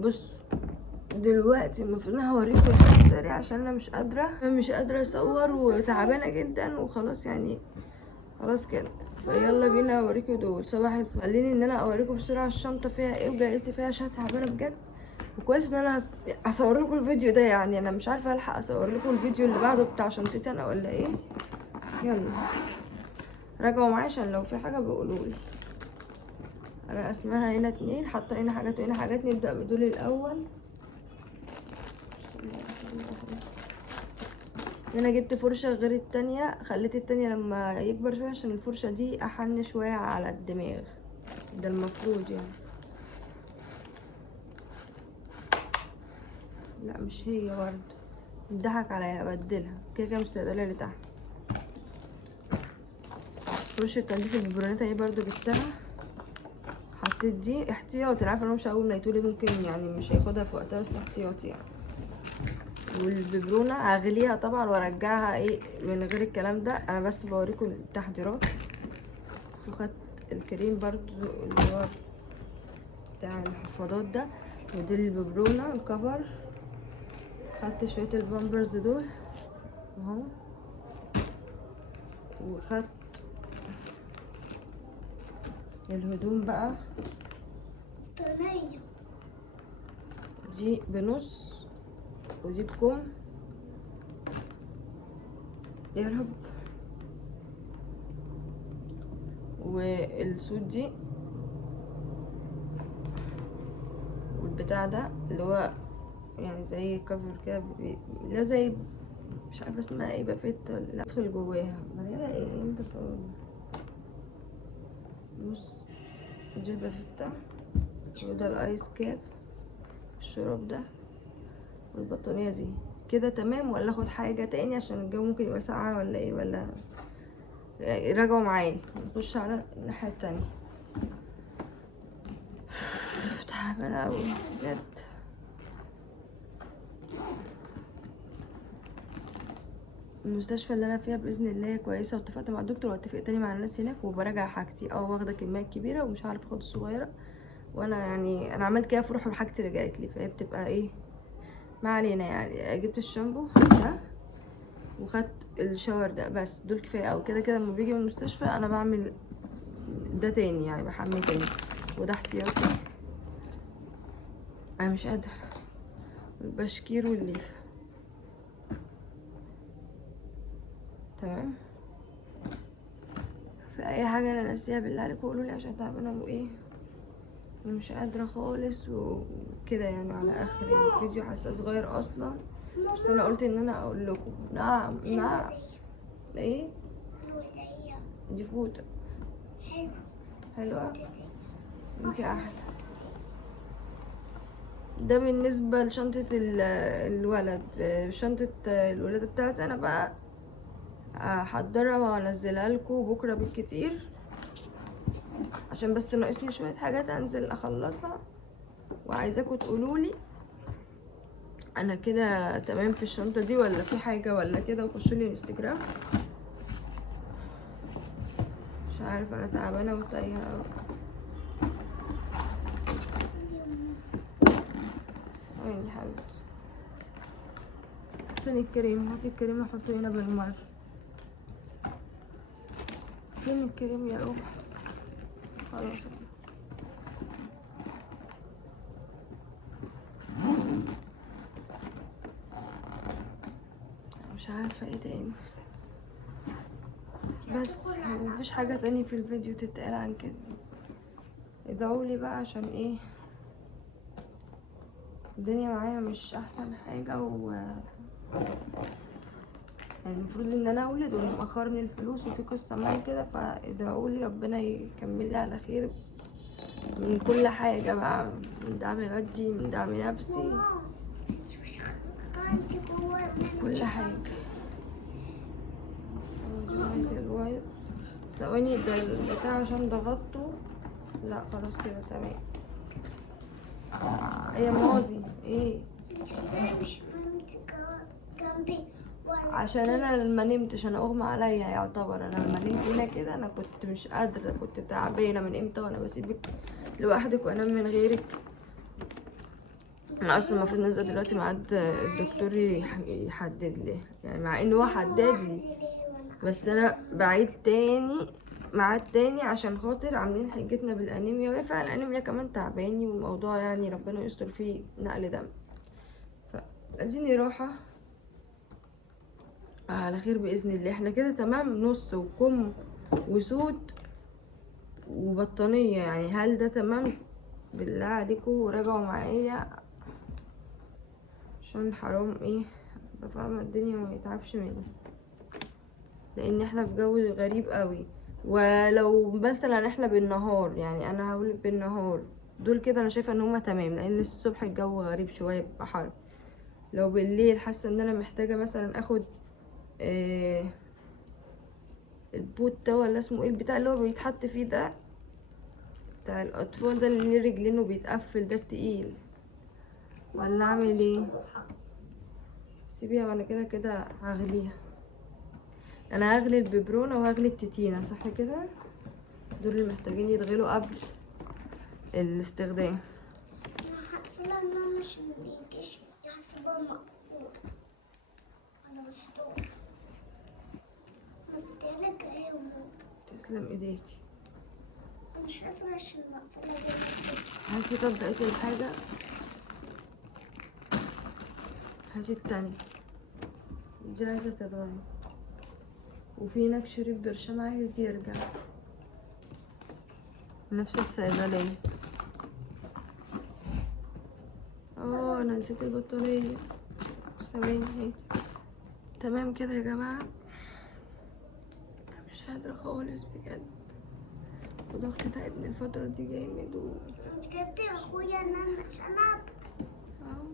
بص دلوقتي المفروض انا هوريكم الفيديو السريع عشان انا مش قادره اصور وتعبانه جدا وخلاص يعني خلاص كده. فيلا بينا اوريكم دول صباح الفل. خليني ان انا اوريكم بسرعه الشنطه فيها ايه وجهزت فيها عشان تعبانه بجد. وكويس ان انا هصور لكم الفيديو ده، يعني انا مش عارفه الحق اصور لكم الفيديو اللي بعده بتاع شنطتي انا ولا ايه. يلا راجعوا معايا عشان لو في حاجه بيقولولي. انا اسمها هنا 2، حاطه هنا حاجات وهنا حاجات. نبدا بدول الاول. هنا جبت فرشه غير التانية، خليت التانية لما يكبر شويه عشان الفرشه دي احن شويه على الدماغ، ده المفروض يعني. لا مش هي برضه، اتضحك عليا، ابدلها كده كده. الصيدليه اللي تحت فرشه تنظيف البيبرونات اهي برضه جبتها، حطيت دي احتياطي. انا عارفه ان هو مش اول ما يتولد ممكن يعني مش هياخدها في وقتها، بس احتياطي يعني. والببرونه هغليها طبعا وارجعها ايه من غير الكلام ده، انا بس بوريكم التحضيرات. وخدت الكريم برضو اللي هو بتاع الحفاضات ده، ودي الببرونه الكفر. خدت شويه البامبرز دول اهو. وخدت الهدوم بقى، دي بنص ودي بكم يا رب. والسود دي والبتاع ده اللي هو يعني زي كفر كده لا زي مش عارفه اسمها ايه، بافيت ولا لا. ادخل جواها مليانه ايه انت تقول. بص دي البافيتا، وده الايس كاب، الشراب ده، والبطانيه دي. كده تمام ولا اخد حاجه تاني عشان الجو ممكن يبقى ساقع ولا ايه؟ ولا راجعوا معايا نخش على الناحيه التانية. تعبانه اوي بجد. المستشفى اللي انا فيها باذن الله كويسه، واتفقت مع الدكتور واتفق تاني مع الناس هناك، وبراجع حاجتي. واخده كميات كبيره ومش عارفه اخد الصغيره، وانا يعني انا عملت كده في روحي وحاجتي رجعت لي، فهي بتبقى ايه ما علينا يعني. جبت الشامبو ده وخدت الشاور ده، بس دول كفايه. او كده كده لما بيجي من المستشفى انا بعمل ده تاني يعني، بحمي تاني. وده احتياطي، انا مش قادره. البشكير والليفه تمام. في اي حاجه انا ناسيها بالله عليكم قولوا لي عشان تعبانه وايه مش قادره خالص وكده يعني. على اخر الفيديو حاسه صغير اصلا، بس انا قلت ان انا اقول لكم. نعم نعم. ايه دي فوطه حلوه، انتي احلى. ده بالنسبه لشنطه الولد. شنطه الولاده بتاعتي انا بقى هحضرها وهنزلها لكم بكره بالكتير، عشان بس ناقصني شويه حاجات انزل اخلصها. وعايزاكم تقولولي انا كده تمام في الشنطه دي ولا في حاجه ولا كده. وخشوا لي الانستجرام. مش عارفه انا تعبانه وتايهه اوي. ثواني حبيبتي، فين الكريم؟ هاتي الكريم احطه هنا بالمره. فين الكريم يا روح؟ خلاص مش عارفه ايه تاني، بس مفيش حاجه تاني في الفيديو تتقال عن كده. ادعولي بقى عشان ايه الدنيا معايا مش احسن حاجه يعني المفروض ان انا اولد ومأخرني الفلوس وفي قصه معايا كده. فادعولي ربنا يكمل لي على خير من كل حاجه بقى، من دعم مادي، من دعم نفسي، كل حاجه. الوايب ثواني، ده البتاع عشان ضغطته. لا خلاص كده تمام. يا ماضي ايه؟ عشان انا لما نمتش انا اغمى عليا يعتبر. انا لما نمت هنا كده انا كنت مش قادره، كنت تعبانه من امتى وانا بسيبك لوحدك وانام من غيرك. انا اصلا المفروض ننزل دلوقتي ميعاد الدكتور يحدد لي، يعني مع انه هو حدد لي، بس انا بعيد تاني ميعاد تاني عشان خاطر عاملين حجتنا بالانيميا، وهي فعلا الانيميا كمان تعباني، والموضوع يعني ربنا يستر فيه نقل دم. فاديني راحه على خير باذن الله. احنا كده تمام، نص وكم وسود وبطانيه، يعني هل ده تمام؟ بالله عليكم راجعوا معايا عشان حرام ايه فاهمة الدنيا ما يتعبش مني، لان احنا في جو غريب قوي. ولو مثلا احنا بالنهار، يعني انا هقول بالنهار دول كده انا شايفه ان هما تمام، لان الصبح الجو غريب شويه بيبقى حر. لو بالليل حاسه ان انا محتاجه مثلا اخد آه البوت ده، ولا اسمه ايه البتاع اللي هو بيتحط فيه ده بتاع الاطفال ده، اللي ليه رجلينه بيتقفل ده التقيل، ولا اعمل ايه؟ سيبيها، وانا كده كده هغليها. انا هغلي الببرونة وهغلي التتينة، صح كده؟ دول اللي محتاجين يتغلوا قبل الاستخدام. انا حاسه ان انا مش بيجيش يحسبها مقفول. انا مش دول مديلك ايه تسلم ايديكي. انا مش قادره عشان مقفوله دي. هاتي طب بقية الحاجة، هاتي التانية دي عايزة تتغلي. وفي هناك شريط برشام عايز يرجع، نفس الصيدلية. انا نسيت البطارية، ثواني هاتي. تمام كده يا جماعة، مش قادرة خالص بجد، وضغطي تعبني الفترة دي جامد انت جبتي اخويا انا عشان اهو.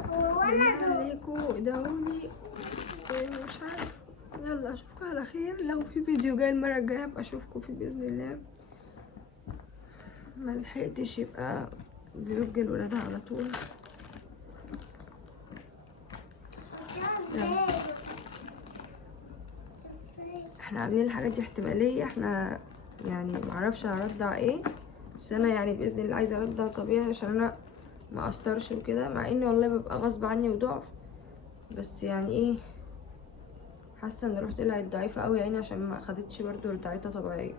هو بالله ولده. عليكوا ادعولي، مش عارفة. يلا اشوفكم على خير، لو في فيديو جاي المرة الجاية ابقى اشوفكم فيه بإذن الله. ملحقتش يبقى بيوجه الولادة على طول. احنا عاملين الحاجات دي احتمالية، احنا يعني معرفش هرضع ايه، بس انا يعني بإذن الله عايزة ارضع طبيعي عشان انا ما اقصرش وكده، مع اني والله ببقى غصب عني وضعف، بس يعني ايه، حاسه ان روحي طلعت ضعيفه قوي يعني، عشان ما خدتش برضو رضاعتها طبيعيه.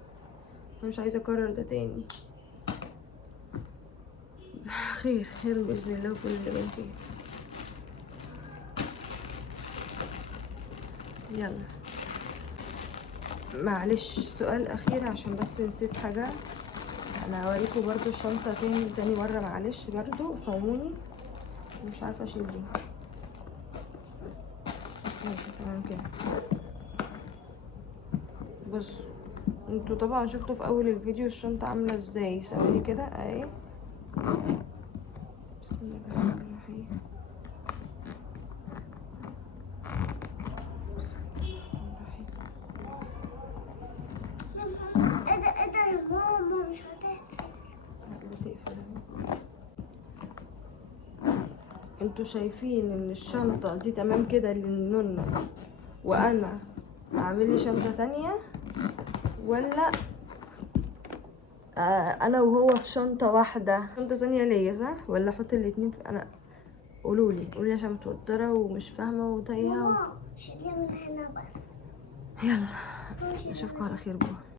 انا مش عايزه اكرر ده تاني. خير خير باذن الله وكل اللي باين فيه. يلا معلش سؤال اخير عشان بس نسيت حاجه، انا هوريكم برضو الشنطه تاني مره، معلش برضو فهموني، مش عارفه اشيل دي. ماشي تمام كده. بصوا انتوا طبعا شفتوا في اول الفيديو الشنطه عامله ازاي، ثواني كده اهي. بسم الله الرحمن الرحيم. ايه ده يا ماما مش هتقفل. انتوا شايفين ان الشنطة دي تمام كده للنونة، وانا اعمل لي شنطة تانية، ولا انا وهو في شنطة واحدة، شنطة تانية ليا صح، ولا احط الاتنين في انا؟ قولولي عشان متوترة ومش فاهمة وتايهة ماما شيلي من هنا بس. يلا اشوفكم على خير بقى.